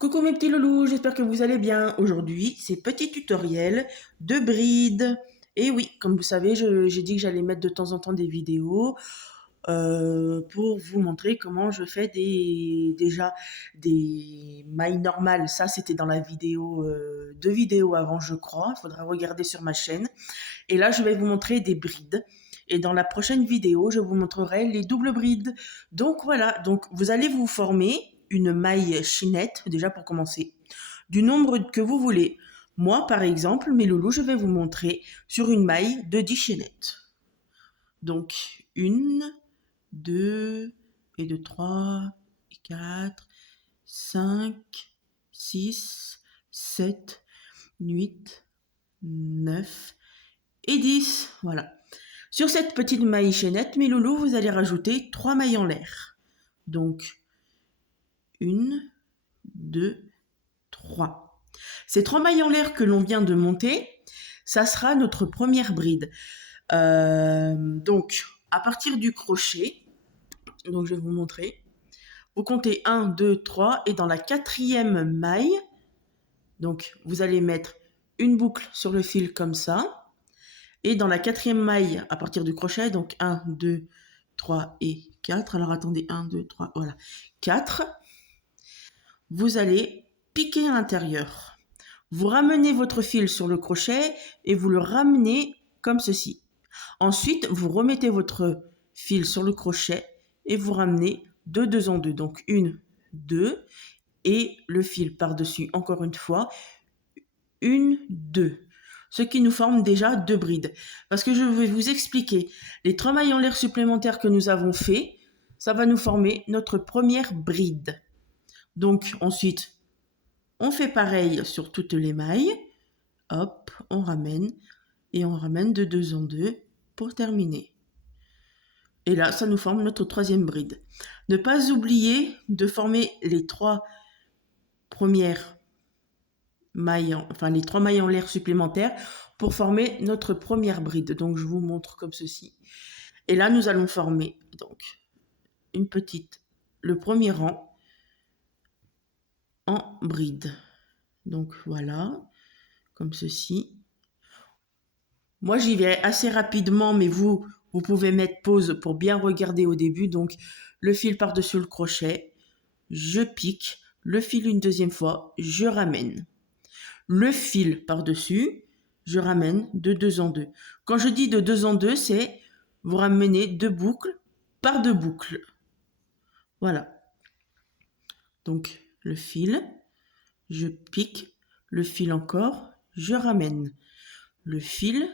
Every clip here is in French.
Coucou mes petits loulous, j'espère que vous allez bien. Aujourd'hui, c'est petit tutoriel de bride. Et oui, comme vous savez, j'ai dit que j'allais mettre de temps en temps des vidéos pour vous montrer comment je fais déjà des mailles normales. Ça, c'était dans la vidéo, deux vidéos avant, je crois. Il faudra regarder sur ma chaîne. Et là, je vais vous montrer des brides. Et dans la prochaine vidéo, je vous montrerai les doubles brides. Donc voilà, donc vous allez vous former une maille chaînette, déjà pour commencer, du nombre que vous voulez. Moi, par exemple, mes loulous, je vais vous montrer sur une maille de 10 chaînettes. Donc, 1, 2, et de 3, et 4, 5, 6, 7, 8, 9 et 10. Voilà. Sur cette petite maille chaînette, mes loulous, vous allez rajouter 3 mailles en l'air. Donc, 1, 2, 3. Ces 3 mailles en l'air que l'on vient de monter, ça sera notre première bride. Donc, à partir du crochet, donc je vais vous montrer, vous comptez 1, 2, 3, et dans la quatrième maille, donc vous allez mettre une boucle sur le fil comme ça, et dans la quatrième maille, à partir du crochet, donc 1, 2, 3 et 4, alors attendez, 1, 2, 3, voilà, 4, vous allez piquer à l'intérieur. Vous ramenez votre fil sur le crochet et vous le ramenez comme ceci. Ensuite, vous remettez votre fil sur le crochet et vous ramenez de deux en deux. Donc, 1, 2, et le fil par-dessus, encore une fois, 1, 2. Ce qui nous forme déjà 2 brides. Parce que je vais vous expliquer, les 3 mailles en l'air supplémentaires que nous avons fait, ça va nous former notre première bride. Donc, ensuite, on fait pareil sur toutes les mailles. Hop, on ramène et on ramène de deux en deux pour terminer. Et là, ça nous forme notre troisième bride. Ne pas oublier de former les 3 premières mailles, enfin les 3 mailles en l'air supplémentaires pour former notre première bride. Donc, je vous montre comme ceci. Et là, nous allons former donc une petite, le premier rang en bride. Donc, voilà, comme ceci. Moi, j'y vais assez rapidement, mais vous pouvez mettre pause pour bien regarder au début. Donc, le fil par-dessus le crochet, je pique, le fil une deuxième fois, je ramène. Le fil par-dessus, je ramène de deux en deux. Quand je dis de deux en deux, c'est vous ramenez deux boucles par deux boucles. Voilà. Donc, le fil, je pique, le fil encore, je ramène. Le fil,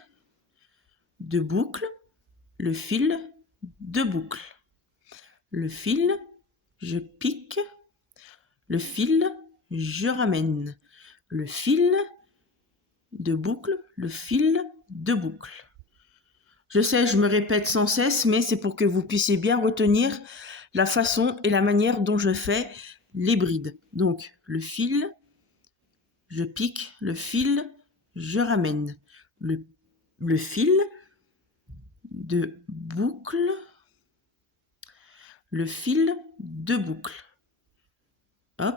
deux boucles, le fil, deux boucles. Le fil, je pique, le fil, je ramène. Le fil, deux boucles, le fil, deux boucles. Je sais, je me répète sans cesse, mais c'est pour que vous puissiez bien retenir la façon et la manière dont je fais les brides. Donc, le fil, je pique, le fil, je ramène. Le fil, de boucle, le fil, de boucle. Hop.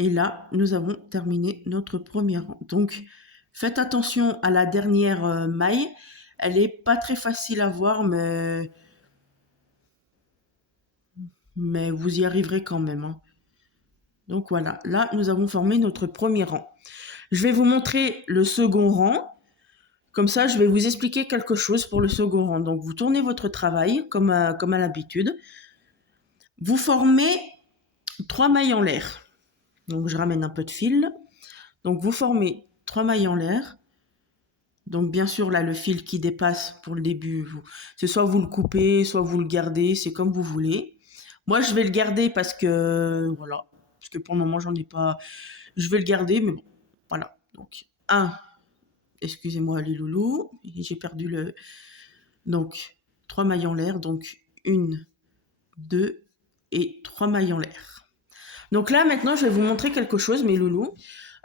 Et là, nous avons terminé notre premier rang. Donc, faites attention à la dernière maille. Elle n'est pas très facile à voir, mais vous y arriverez quand même, hein. Donc voilà, là, nous avons formé notre premier rang. Je vais vous montrer le second rang. Comme ça, je vais vous expliquer quelque chose pour le second rang. Donc, vous tournez votre travail comme à l'habitude. Vous formez 3 mailles en l'air. Donc, je ramène un peu de fil. Donc, vous formez 3 mailles en l'air. Donc, bien sûr, là, le fil qui dépasse pour le début, c'est soit vous le coupez, soit vous le gardez, c'est comme vous voulez. Moi, je vais le garder parce que, voilà, parce que pour le moment, j'en ai pas. Je vais le garder, mais bon, voilà. Donc, excusez-moi les loulous, j'ai perdu le... Donc, 3 mailles en l'air, donc 1, 2 et 3 mailles en l'air. Donc là, maintenant, je vais vous montrer quelque chose, mes loulous.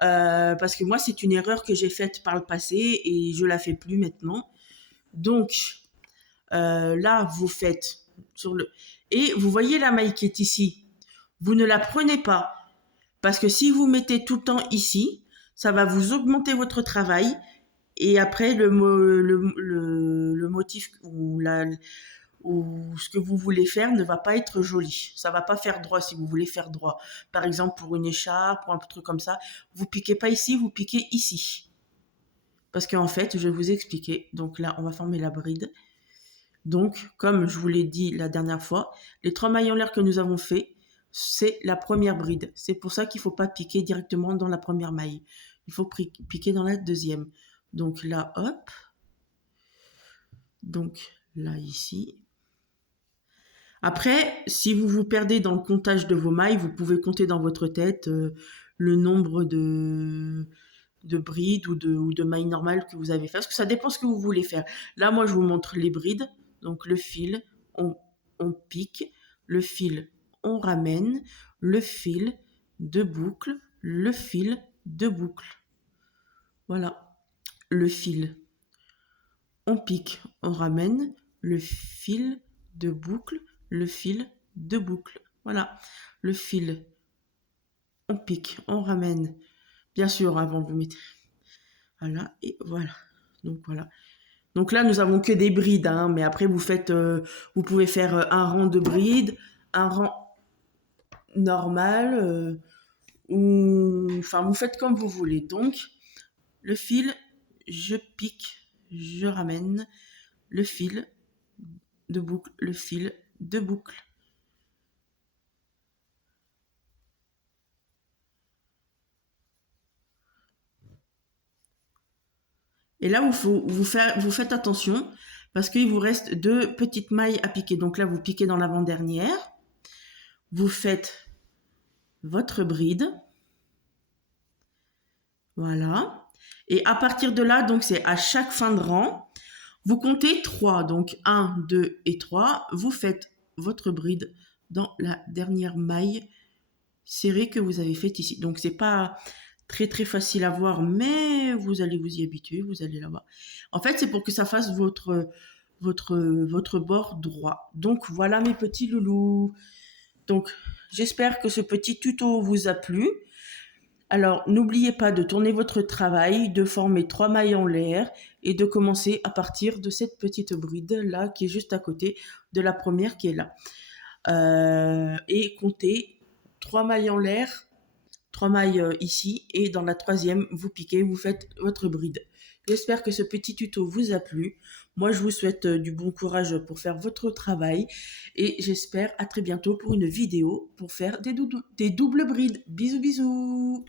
parce que moi, c'est une erreur que j'ai faite par le passé et je la fais plus maintenant. Donc, là, vous faites sur le... Et vous voyez la maille qui est ici. Vous ne la prenez pas. Parce que si vous mettez tout le temps ici, ça va vous augmenter votre travail. Et après, le motif ou ce que vous voulez faire ne va pas être joli. Ça va pas faire droit si vous voulez faire droit. Par exemple, pour une écharpe, pour un truc comme ça, vous piquez pas ici, vous piquez ici. Parce qu'en fait, je vais vous expliquer. Donc là, on va former la bride. Donc, comme je vous l'ai dit la dernière fois, les 3 mailles en l'air que nous avons fait, c'est la première bride. C'est pour ça qu'il ne faut pas piquer directement dans la première maille. Il faut piquer dans la deuxième. Donc là, hop. Donc là, ici. Après, si vous vous perdez dans le comptage de vos mailles, vous pouvez compter dans votre tête le nombre de brides ou de mailles normales que vous avez fait. Parce que ça dépend ce que vous voulez faire. Là, moi, je vous montre les brides. Donc le fil, on pique. Le fil, on ramène. Le fil de boucle. Le fil de boucle. Voilà. Le fil, on pique, on ramène. Le fil de boucle. Le fil de boucle. Voilà. Le fil, on pique, on ramène. Bien sûr, avant vous mettez. Voilà, et voilà. Donc voilà. Donc là, nous avons que des brides, hein, mais après vous faites, vous pouvez faire un rang de brides, un rang normal, ou enfin vous faites comme vous voulez. Donc le fil, je pique, je ramène, le fil de boucle, le fil de boucle. Et là, vous faites attention parce qu'il vous reste 2 petites mailles à piquer. Donc là, vous piquez dans l'avant-dernière. Vous faites votre bride. Voilà. Et à partir de là, donc c'est à chaque fin de rang, vous comptez 3. Donc 1, 2 et 3. Vous faites votre bride dans la dernière maille serrée que vous avez faite ici. Donc c'est pas très très facile à voir, mais vous allez vous y habituer, vous allez la voir. En fait, c'est pour que ça fasse votre bord droit. Donc voilà mes petits loulous. Donc j'espère que ce petit tuto vous a plu. Alors n'oubliez pas de tourner votre travail, de former 3 mailles en l'air et de commencer à partir de cette petite bride là qui est juste à côté de la première qui est là. Et comptez 3 mailles en l'air, 3 mailles ici et dans la troisième vous piquez, vous faites votre bride. J'espère que ce petit tuto vous a plu. Moi je vous souhaite du bon courage pour faire votre travail et j'espère à très bientôt pour une vidéo pour faire des doubles brides. Bisous bisous.